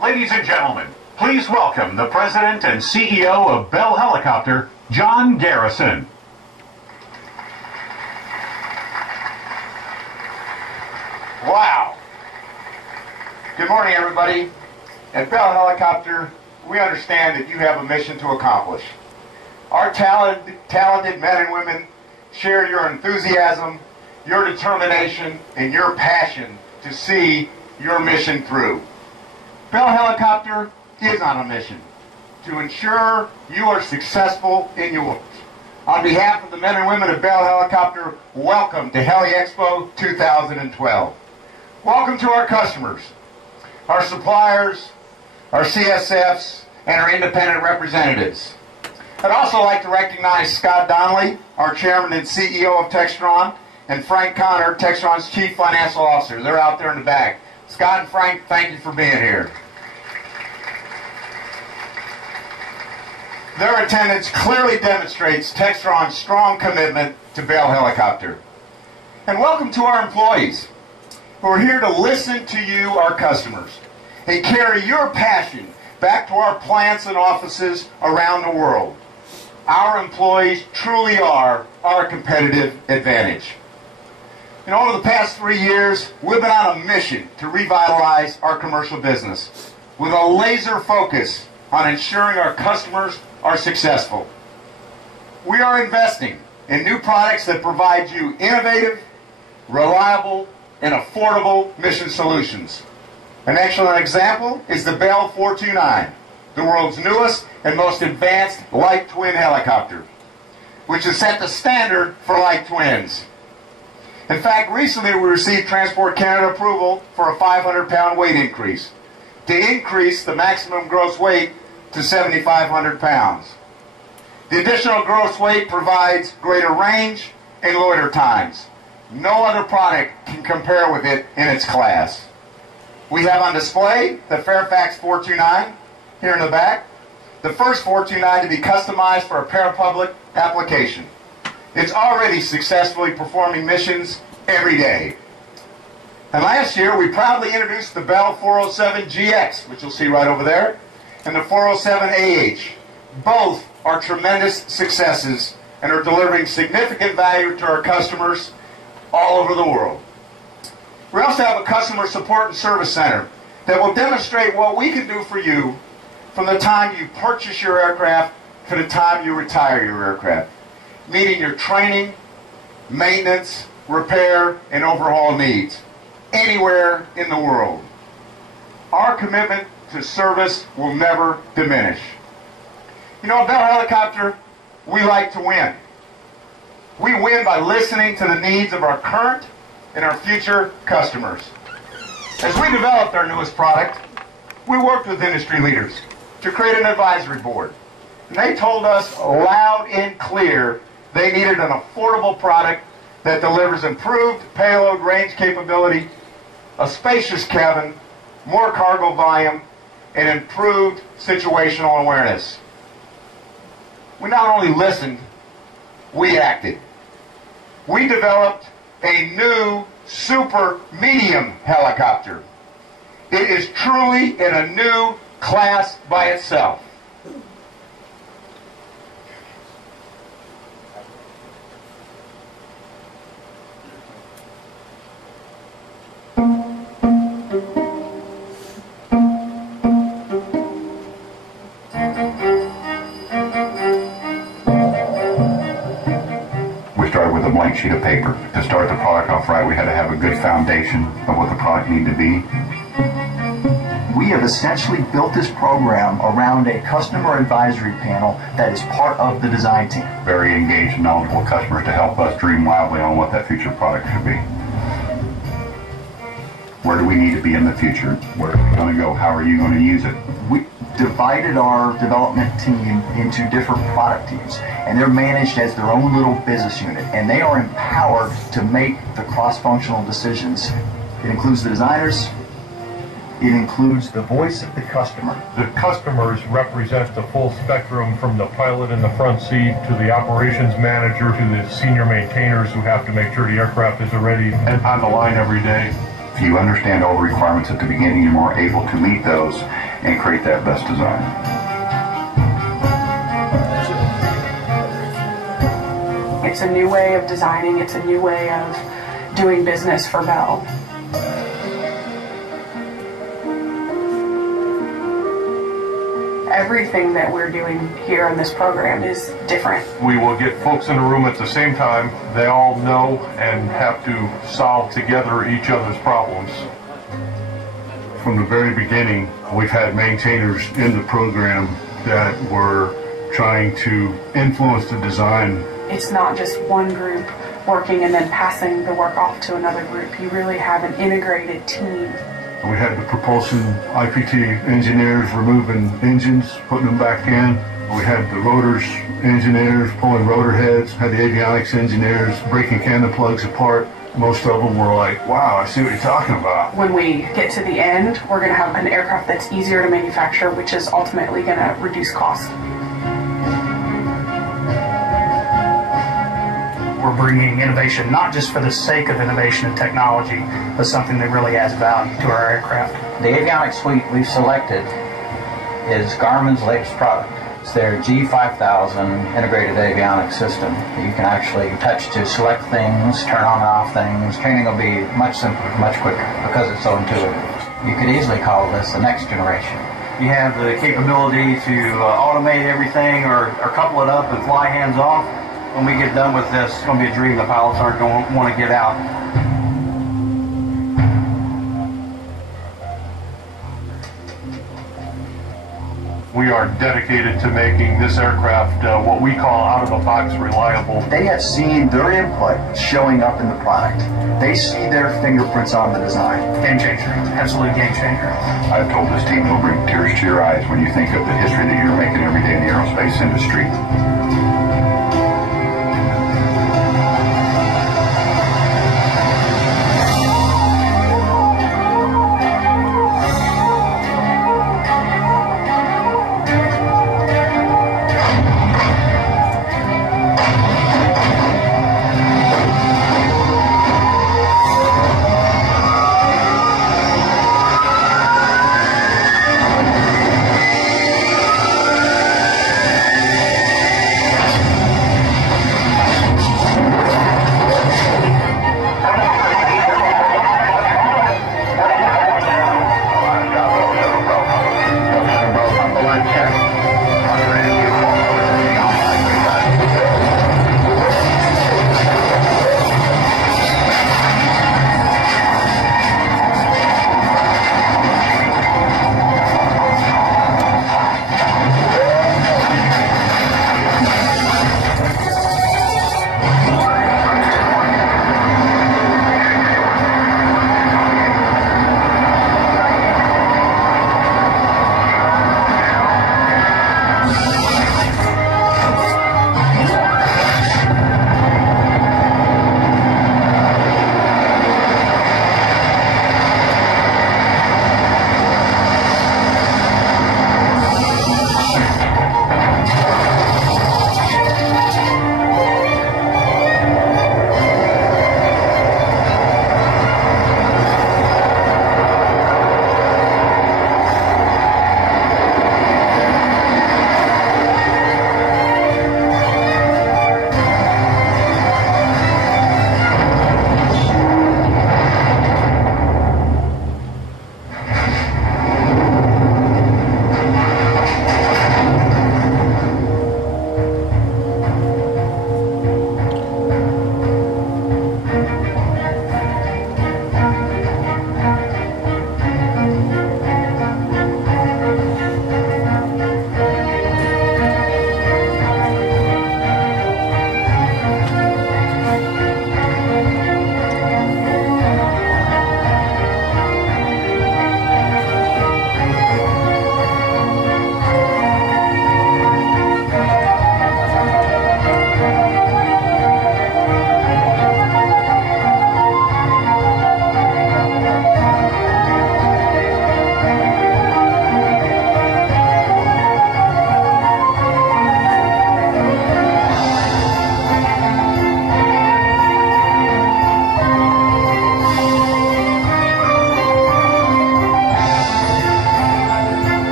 Ladies and gentlemen, please welcome the President and CEO of Bell Helicopter, John Garrison. Wow. Good morning, everybody. At Bell Helicopter, we understand that you have a mission to accomplish. Our talented men and women share your enthusiasm, your determination, and your passion to see your mission through. Bell Helicopter is on a mission to ensure you are successful in yours. On behalf of the men and women of Bell Helicopter, welcome to Heli Expo 2012. Welcome to our customers, our suppliers, our CSFs, and our independent representatives. I'd also like to recognize Scott Donnelly, our chairman and CEO of Textron, and Frank Connor, Textron's chief financial officer. They're out there in the back. Scott and Frank, thank you for being here. Their attendance clearly demonstrates Textron's strong commitment to Bell Helicopter. And welcome to our employees who are here to listen to you, our customers, and carry your passion back to our plants and offices around the world. Our employees truly are our competitive advantage. And over the past 3 years, we've been on a mission to revitalize our commercial business with a laser focus on ensuring our customers are successful. We are investing in new products that provide you innovative, reliable, and affordable mission solutions. An excellent example is the Bell 429, the world's newest and most advanced light twin helicopter, which has set the standard for light twins. In fact, recently we received Transport Canada approval for a 500-pound weight increase to increase the maximum gross weight to 7,500 pounds. The additional gross weight provides greater range and loiter times. No other product can compare with it in its class. We have on display the Fairfax 429 here in the back, the first 429 to be customized for a parapublic application. It's already successfully performing missions every day. And last year we proudly introduced the Bell 407 GX, which you'll see right over there, and the 407 AH. Both are tremendous successes and are delivering significant value to our customers all over the world. We also have a customer support and service center that will demonstrate what we can do for you from the time you purchase your aircraft to the time you retire your aircraft, meeting your training, maintenance, repair, and overhaul needs anywhere in the world. Our commitment to service will never diminish. You know, at Bell Helicopter, we like to win. We win by listening to the needs of our current and our future customers. As we developed our newest product, we worked with industry leaders to create an advisory board. And they told us loud and clear they needed an affordable product that delivers improved payload range capability, a spacious cabin, more cargo volume, and improved situational awareness. We not only listened, we acted. We developed a new super medium helicopter. It is truly in a new class by itself. A blank sheet of paper. To start the product off right, we had to have a good foundation of what the product needed to be. We have essentially built this program around a customer advisory panel that is part of the design team. Very engaged and knowledgeable customers to help us dream wildly on what that future product should be. Where do we need to be in the future? Where are we going to go? How are you going to use it? We divided our development team into different product teams, and they're managed as their own little business unit, and they are empowered to make the cross-functional decisions. It includes the designers, it includes the voice of the customer. The customers represent the full spectrum, from the pilot in the front seat to the operations manager to the senior maintainers who have to make sure the aircraft is ready and on the line every day. If you understand all the requirements at the beginning, you're more able to meet those and create that best design. It's a new way of designing, it's a new way of doing business for Bell. Everything that we're doing here in this program is different. We will get folks in a room at the same time. They all know and have to solve together each other's problems. From the very beginning, we've had maintainers in the program that were trying to influence the design. It's not just one group working and then passing the work off to another group. You really have an integrated team. We had the propulsion IPT engineers removing engines, putting them back in. We had the rotors engineers pulling rotor heads, had the avionics engineers breaking cannon plugs apart. Most of them were like, wow, I see what you're talking about. When we get to the end, we're going to have an aircraft that's easier to manufacture, which is ultimately going to reduce cost. We're bringing innovation not just for the sake of innovation and technology, but something that really adds value to our aircraft. The avionics suite we've selected is Garmin's latest product. It's their G5000 integrated avionics system. You can actually touch to select things, turn on and off things. Training will be much simpler, much quicker, because it's so intuitive. You could easily call this the next generation. You have the capability to automate everything or couple it up and fly hands off. When we get done with this, it's going to be a dream the pilots aren't going to want to get out. We are dedicated to making this aircraft what we call out-of-the-box reliable. They have seen their input showing up in the product. They see their fingerprints on the design. Game changer, absolute game changer. I've told this team it'll bring tears to your eyes when you think of the history that you're making every day in the aerospace industry.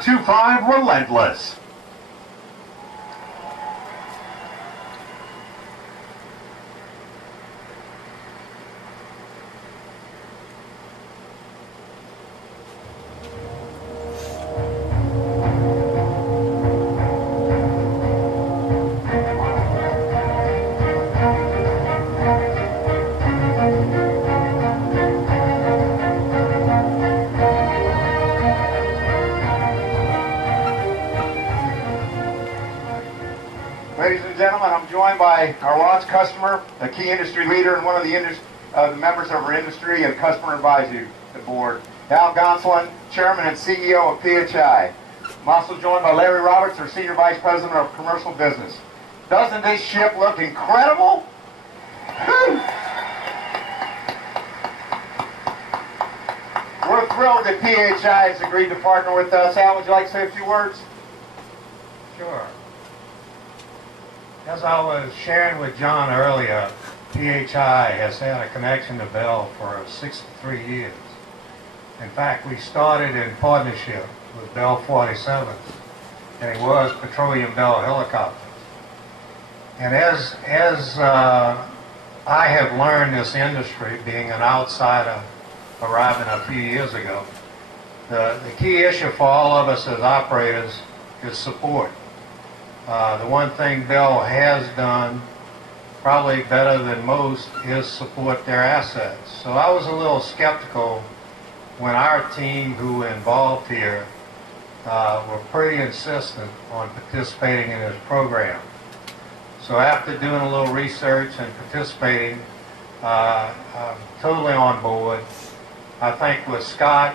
525 Relentless. Ladies and gentlemen, I'm joined by our launch customer, a key industry leader and one of the members of our industry and customer advisory board, Al Gonsolin, Chairman and CEO of PHI. I'm also joined by Larry Roberts, our Senior Vice President of Commercial Business. Doesn't this ship look incredible? Whew. We're thrilled that PHI has agreed to partner with us. Al, would you like to say a few words? Sure. As I was sharing with John earlier, PHI has had a connection to Bell for 63 years. In fact, we started in partnership with Bell 47, and it was Petroleum Bell Helicopters. And as I have learned this industry, being an outsider arriving a few years ago, the key issue for all of us as operators is support. The one thing Bell has done probably better than most is support their assets. So I was a little skeptical when our team who were involved here were pretty insistent on participating in this program. So after doing a little research and participating, I'm totally on board. I think with Scott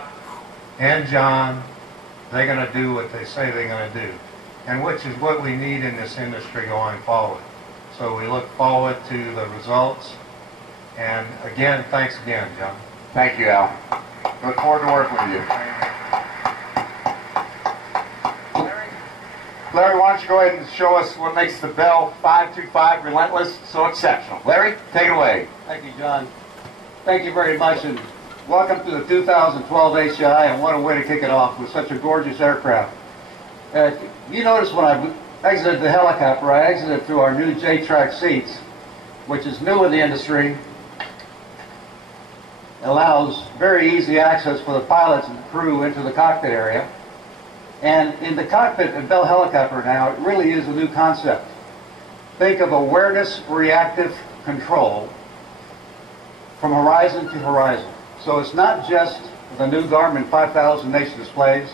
and John, they're going to do what they say they're going to do, and which is what we need in this industry going forward. So we look forward to the results. And again, thanks again, John. Thank you, Al. Look forward to working with you. Larry, why don't you go ahead and show us what makes the Bell 525 Relentless so exceptional. Larry, take it away. Thank you, John. Thank you very much, and welcome to the 2012 HI, and what a way to kick it off with such a gorgeous aircraft. You notice when I exited the helicopter, I exited through our new J-Track seats, which is new in the industry, allows very easy access for the pilots and crew into the cockpit area. And in the cockpit of Bell Helicopter now, it really is a new concept. Think of awareness reactive control from horizon to horizon. So it's not just the new Garmin 5000 nation displays.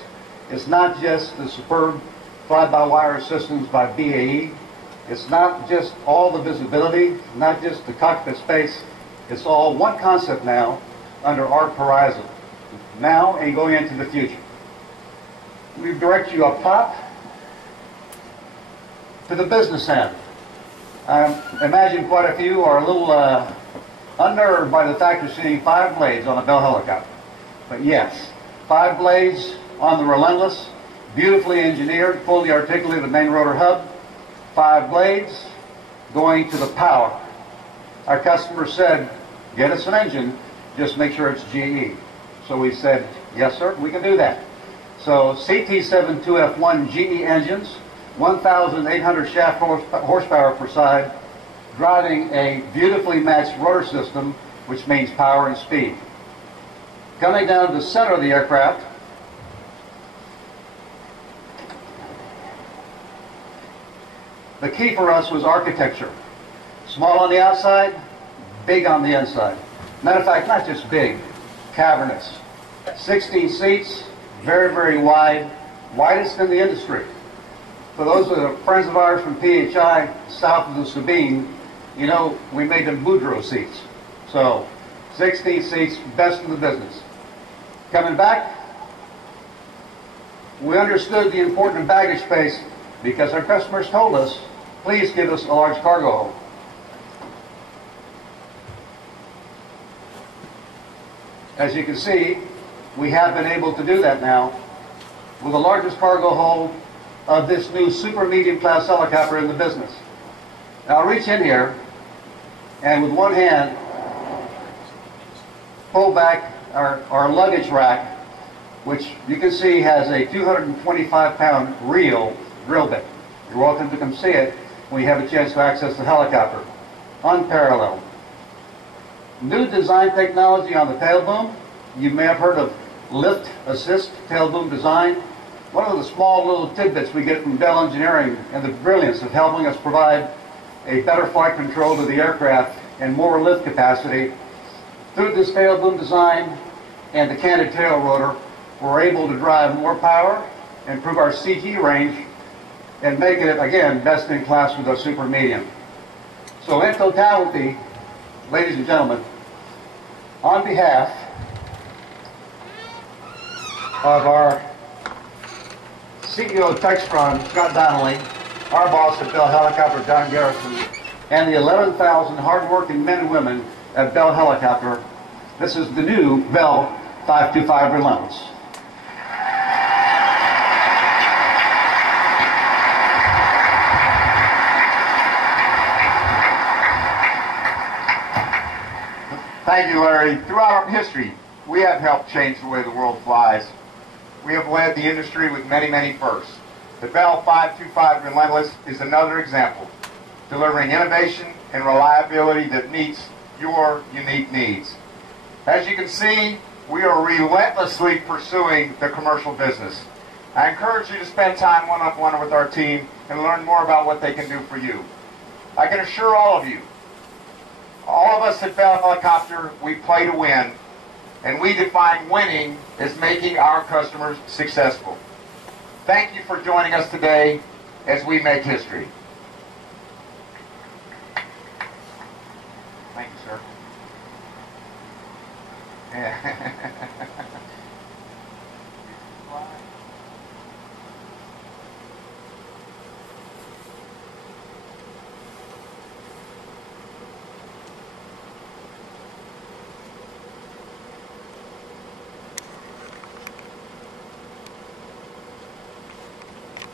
It's not just the superb fly-by-wire systems by BAE. It's not just all the visibility, not just the cockpit space. It's all one concept now under Arc Horizon, now and going into the future. We direct you up top to the business end. I imagine quite a few are a little unnerved by the fact of seeing 5 blades on a Bell helicopter. But yes, 5 blades on the Relentless, beautifully engineered, fully articulated main rotor hub, 5 blades going to the power. Our customer said, get us an engine, just make sure it's GE. So we said, yes sir, we can do that. So CT72F1 GE engines, 1,800 shaft horsepower per side, driving a beautifully matched rotor system, which means power and speed. Coming down to the center of the aircraft, the key for us was architecture. Small on the outside, big on the inside. Matter of fact, not just big, cavernous. 16 seats, very, very wide, widest in the industry. For those that are friends of ours from PHI, south of the Sabine, you know, we made them Boudreaux seats. So, 16 seats, best in the business. Coming back, we understood the importance of baggage space because our customers told us, please give us a large cargo hold. As you can see, we have been able to do that now with the largest cargo hold of this new super medium class helicopter in the business. Now I'll reach in here and with one hand pull back our luggage rack which you can see has a 225-pound reel drill bit. You're welcome to come see it when you have a chance to access the helicopter. Unparalleled. New design technology on the tail boom. You may have heard of lift assist tail boom design. One of the small little tidbits we get from Bell Engineering and the brilliance of helping us provide a better flight control to the aircraft and more lift capacity. Through this tail boom design and the canted tail rotor, we're able to drive more power, improve our CG range, and make it, again, best in class with our super medium. So in totality, ladies and gentlemen, on behalf of our CEO of Textron, Scott Donnelly, our boss at Bell Helicopter, John Garrison, and the 11,000 hardworking men and women at Bell Helicopter, this is the new Bell 525 Relentless. Thank you, Larry. Throughout our history, we have helped change the way the world flies. We have led the industry with many, many firsts. The Bell 525 Relentless is another example, delivering innovation and reliability that meets your unique needs. As you can see, we are relentlessly pursuing the commercial business. I encourage you to spend time one-on-one with our team and learn more about what they can do for you. I can assure all of you, all of us at Bell Helicopter, we play to win, and we define winning as making our customers successful. Thank you for joining us today as we make history. Thank you, sir. Yeah.